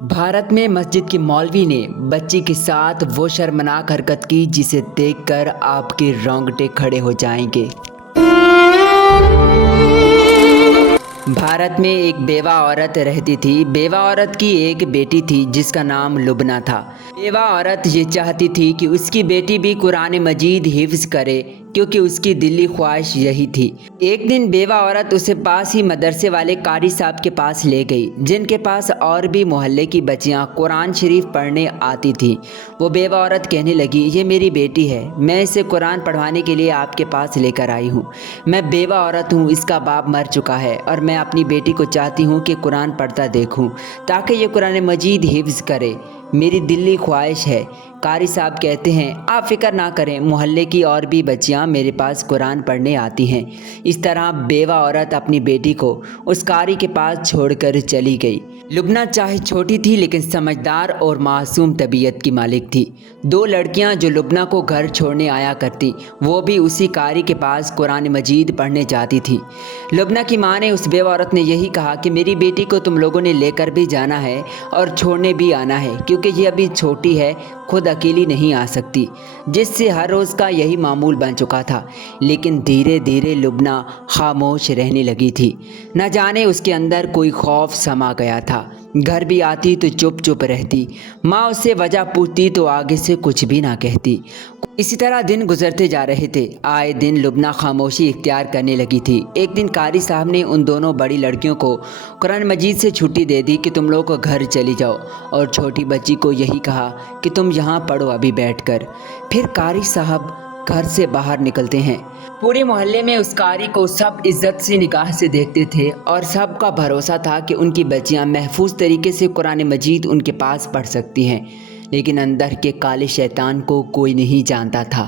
भारत में मस्जिद के मौलवी ने बच्ची के साथ वो शर्मनाक हरकत की जिसे देखकर आपके रोंगटे खड़े हो जाएंगे। भारत में एक बेवा औरत रहती थी। बेवा औरत की एक बेटी थी जिसका नाम लुबना था। बेवा औरत ये चाहती थी कि उसकी बेटी भी कुरान मजीद हिफ्ज़ करे क्योंकि उसकी दिली ख्वाहिश यही थी। एक दिन बेवा औरत उसे पास ही मदरसे वाले कारी साहब के पास ले गई जिनके पास और भी मोहल्ले की बच्चियां कुरान शरीफ पढ़ने आती थीं। वो बेवा औरत कहने लगी, ये मेरी बेटी है, मैं इसे कुरान पढ़वाने के लिए आपके पास लेकर आई हूँ। मैं बेवा औरत हूँ, इसका बाप मर चुका है और मैं अपनी बेटी को चाहती हूँ कि कुरान पढ़ता देखूँ ताकि ये कुरान मजीद हिफ्ज़ करे, मेरी दिली ख्वाहिश है। कारी साहब कहते हैं, आप फ़िक्र ना करें, मोहल्ले की और भी बच्चियां मेरे पास कुरान पढ़ने आती हैं। इस तरह बेवा औरत अपनी बेटी को उस कारी के पास छोड़कर चली गई। लुबना चाहे छोटी थी लेकिन समझदार और मासूम तबीयत की मालिक थी। दो लड़कियां जो लुबना को घर छोड़ने आया करती वो भी उसी कारी के पास कुरान मजीद पढ़ने जाती थी। लुबना की माँ ने उस बेवा औरत ने यही कहा कि मेरी बेटी को तुम लोगों ने लेकर भी जाना है और छोड़ने भी आना है क्योंकि ये अभी छोटी है, खुद अकेली नहीं आ सकती, जिससे हर रोज़ का यही मामूल बन चुका था। लेकिन धीरे धीरे लुबना खामोश रहने लगी थी। न जाने उसके अंदर कोई खौफ समा गया था। घर भी आती तो चुप चुप रहती, माँ उससे वजह पूछती तो आगे से कुछ भी ना कहती। इसी तरह दिन गुजरते जा रहे थे। आए दिन लुबना खामोशी इख्तियार करने लगी थी। एक दिन कारी साहब ने उन दोनों बड़ी लड़कियों को कुरान मजीद से छुट्टी दे दी कि तुम लोग को घर चली जाओ और छोटी बच्ची को यही कहा कि तुम यहाँ पढ़ो अभी बैठकर। फिर कारी साहब घर से बाहर निकलते हैं। पूरे मोहल्ले में उस कारी को सब इज्जत से निगाह से देखते थे और सबका भरोसा था कि उनकी बच्चियाँ महफूज तरीके से कुरान मजीद उनके पास पढ़ सकती हैं। लेकिन अंदर के काले शैतान को कोई नहीं जानता था।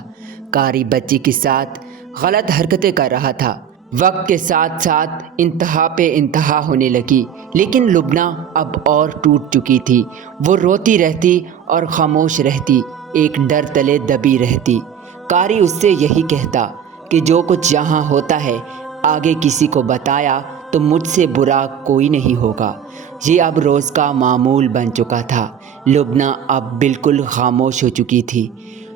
कारी बच्ची के साथ गलत हरकतें कर रहा था। वक्त के साथ साथ इंतहा पे इंतहा होने लगी। लेकिन लुबना अब और टूट चुकी थी। वो रोती रहती और खामोश रहती, एक डर तले दबी रहती। कारी उससे यही कहता कि जो कुछ यहाँ होता है आगे किसी को बताया तो मुझसे बुरा कोई नहीं होगा। ये अब रोज़ का मामूल बन चुका था। लुबना अब बिल्कुल खामोश हो चुकी थी।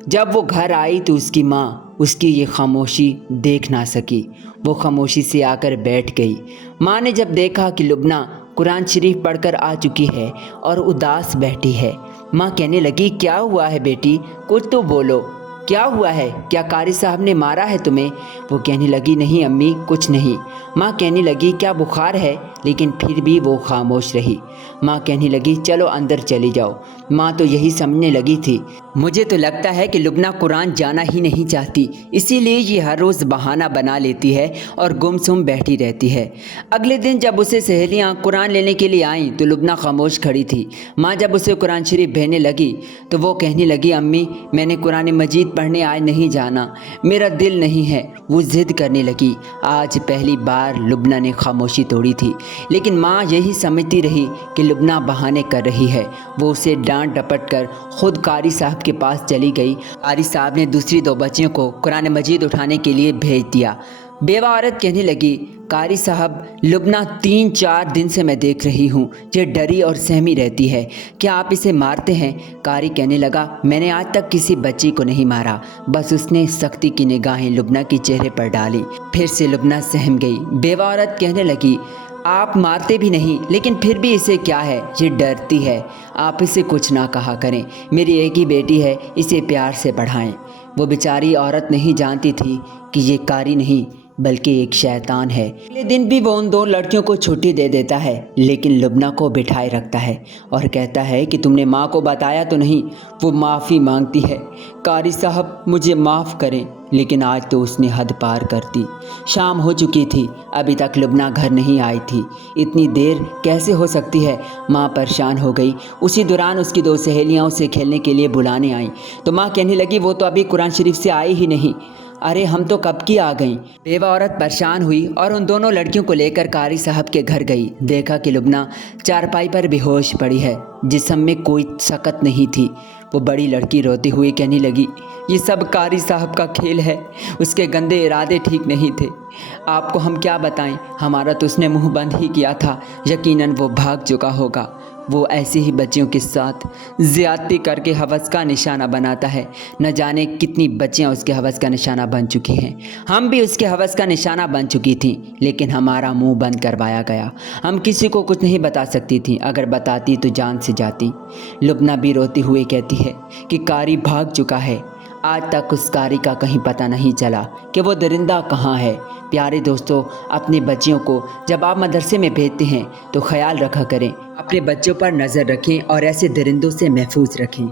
जब वो घर आई तो उसकी माँ उसकी ये खामोशी देख ना सकी। वो खामोशी से आकर बैठ गई। माँ ने जब देखा कि लुबना कुरान शरीफ पढ़कर आ चुकी है और उदास बैठी है, माँ कहने लगी, क्या हुआ है बेटी, कुछ तो बोलो, क्या हुआ है, क्या कारी साहब ने मारा है तुम्हें? वो कहने लगी, नहीं अम्मी, कुछ नहीं। माँ कहने लगी, क्या बुखार है? लेकिन फिर भी वो खामोश रही। माँ कहने लगी, चलो अंदर चली जाओ। माँ तो यही समझने लगी थी, मुझे तो लगता है कि लुबना कुरान जाना ही नहीं चाहती, इसीलिए ये हर रोज़ बहाना बना लेती है और गुमसुम बैठी रहती है। अगले दिन जब उसे सहेलियाँ कुरान लेने के लिए आईं तो लुबना खामोश खड़ी थी। माँ जब उसे कुरान शरीफ भेजने लगी तो वो कहने लगी, अम्मी मैंने कुरान मजीद पढ़ने आज नहीं जाना, मेरा दिल नहीं है। वो ज़िद करने लगी। आज पहली बार लुबना ने खामोशी तोड़ी थी। लेकिन माँ यही समझती रही कि लुबना बहाने कर रही है। वो उसे डांट डपट कर खुद कारी साहब के पास चली गई। कारी साहब ने दूसरी दो बच्चियों को कुरान मजीद उठाने के लिए भेज दिया। बेवा औरत कहने लगी, कारी साहब लुबना 3-4 दिन से मैं देख रही हूँ, ये डरी और सहमी रहती है, क्या आप इसे मारते हैं? कारी कहने लगा, मैंने आज तक किसी बच्ची को नहीं मारा, बस उसने सख्ती की निगाहें लुबना के चेहरे पर डाली। फिर से लुबना सहम गई। बेवा औरत कहने लगी, आप मारते भी नहीं लेकिन फिर भी इसे क्या है, ये डरती है, आप इसे कुछ ना कहा करें, मेरी एक ही बेटी है, इसे प्यार से पढ़ाएं। वो बेचारी औरत नहीं जानती थी कि ये कारी नहीं बल्कि एक शैतान है। अगले दिन भी वो उन दो लड़कियों को छुट्टी दे देता है लेकिन लुबना को बिठाए रखता है और कहता है कि तुमने माँ को बताया तो नहीं? वो माफ़ी मांगती है, कारी साहब मुझे माफ़ करें, लेकिन आज तो उसने हद पार कर दी। शाम हो चुकी थी, अभी तक लुबना घर नहीं आई थी। इतनी देर कैसे हो सकती है? माँ परेशान हो गई। उसी दौरान उसकी दो सहेलियाँ उसे खेलने के लिए बुलाने आईं तो माँ कहने लगी, वो तो अभी कुरान शरीफ से आई ही नहीं। अरे हम तो कब की आ गईं। बेवा औरत परेशान हुई और उन दोनों लड़कियों को लेकर कारी साहब के घर गई। देखा कि लुबना चारपाई पर बेहोश पड़ी है, जिस्म में कोई सकत नहीं थी। वो बड़ी लड़की रोती हुई कहने लगी, ये सब कारी साहब का खेल है, उसके गंदे इरादे ठीक नहीं थे। आपको हम क्या बताएं, हमारा तो उसने मुंह बंद ही किया था, यकीनन वो भाग चुका होगा। وہ ایسے ہی بچیوں کے ساتھ زیادتی کر کے ہوس کا نشانہ بناتا ہے۔ نہ جانے کتنی بچیاں اس کے ہوس کا نشانہ بن چکی ہیں۔ ہم بھی اس کے ہوس کا نشانہ بن چکی تھیں، لیکن ہمارا منہ بند کروایا گیا۔ ہم کسی کو کچھ نہیں بتا سکتی تھیں، اگر بتاتی تو جان سے جاتی۔ لبنہ بھی روتے ہوئے کہتی ہے کہ قاری بھاگ چکا ہے۔ آج تک اس قاری کا کہیں پتہ نہیں چلا کہ وہ درندہ کہاں ہے۔ پیارے دوستو، اپنی بچیوں کو جب آپ مدرسے میں بھیجتے ہیں تو خیال رکھا کریں، اپنے بچوں پر نظر رکھیں اور ایسے درندوں سے محفوظ رکھیں۔